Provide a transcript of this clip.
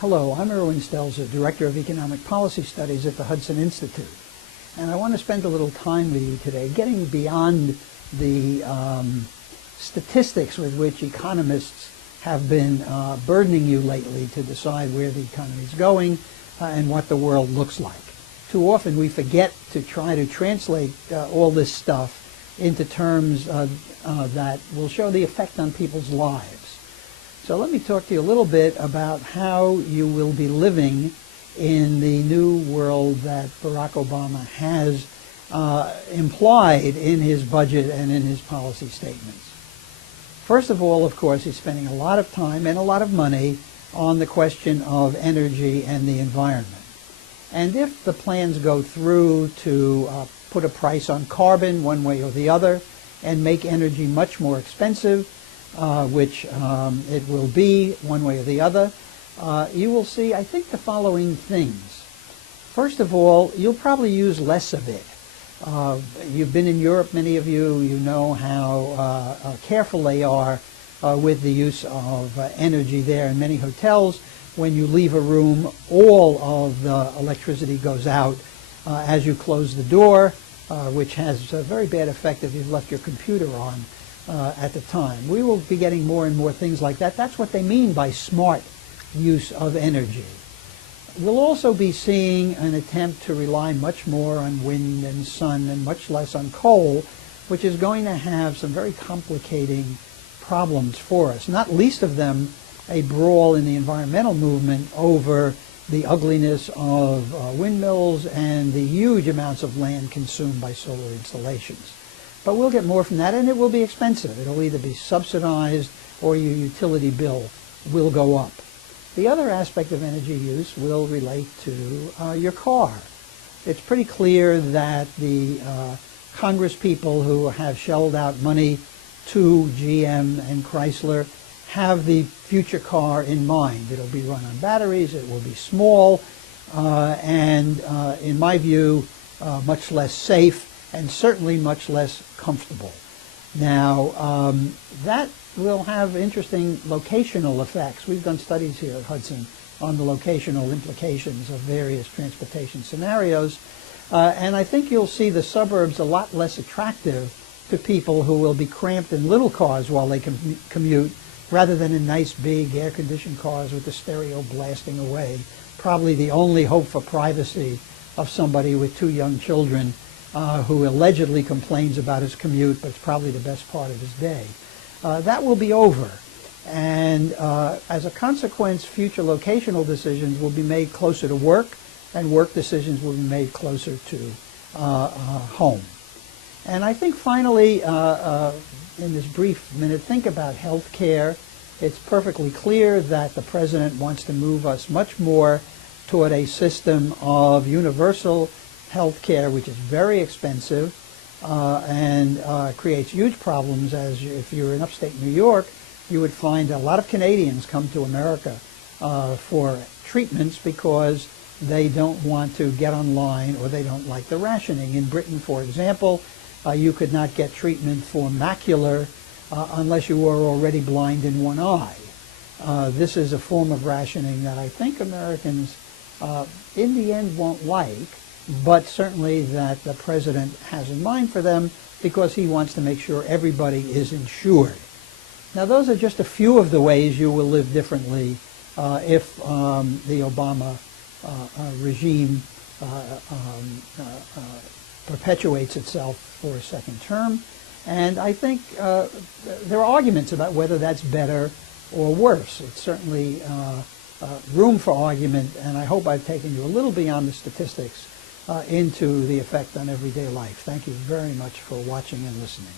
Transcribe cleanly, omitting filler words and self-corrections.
Hello, I'm Irwin Stelzer, Director of Economic Policy Studies at the Hudson Institute. And I want to spend a little time with you today getting beyond the statistics with which economists have been burdening you lately to decide where the economy is going and what the world looks like. Too often we forget to try to translate all this stuff into terms that will show the effect on people's lives. So let me talk to you a little bit about how you will be living in the new world that Barack Obama has implied in his budget and in his policy statements. First of all, of course, he's spending a lot of time and a lot of money on the question of energy and the environment. And if the plans go through to put a price on carbon one way or the other and make energy much more expensive, which it will be one way or the other, you will see, I think, the following things. First of all, you'll probably use less of it. You've been in Europe, many of you. You know how careful they are with the use of energy there. In many hotels, when you leave a room, all of the electricity goes out as you close the door, which has a very bad effect if you've left your computer on at the time. We will be getting more and more things like that. That's what they mean by smart use of energy. We'll also be seeing an attempt to rely much more on wind and sun and much less on coal, which is going to have some very complicating problems for us, not least of them a brawl in the environmental movement over the ugliness of windmills and the huge amounts of land consumed by solar installations. But we'll get more from that, and it will be expensive. It'll either be subsidized or your utility bill will go up. The other aspect of energy use will relate to your car. It's pretty clear that the Congress people who have shelled out money to GM and Chrysler have the future car in mind. It'll be run on batteries, it will be small, and in my view, much less safe and certainly much less comfortable. Now, that will have interesting locational effects. We've done studies here at Hudson on the locational implications of various transportation scenarios, and I think you'll see the suburbs a lot less attractive to people who will be cramped in little cars while they commute, rather than in nice big air-conditioned cars with the stereo blasting away. Probably the only hope for privacy of somebody with two young children who allegedly complains about his commute, but it's probably the best part of his day. That will be over. And as a consequence, future locational decisions will be made closer to work, and work decisions will be made closer to home. And I think finally, in this brief minute, think about health care. It's perfectly clear that the president wants to move us much more toward a system of universal health care, which is very expensive and creates huge problems. As if you're in upstate New York, you would find a lot of Canadians come to America for treatments because they don't want to get online or they don't like the rationing. In Britain, for example, you could not get treatment for macular unless you were already blind in one eye. This is a form of rationing that I think Americans in the end won't like, but certainly that the president has in mind for them because he wants to make sure everybody is insured. Now, those are just a few of the ways you will live differently if the Obama regime perpetuates itself for a second term. And I think there are arguments about whether that's better or worse. It's certainly room for argument, and I hope I've taken you a little beyond the statistics into the effect on everyday life. Thank you very much for watching and listening.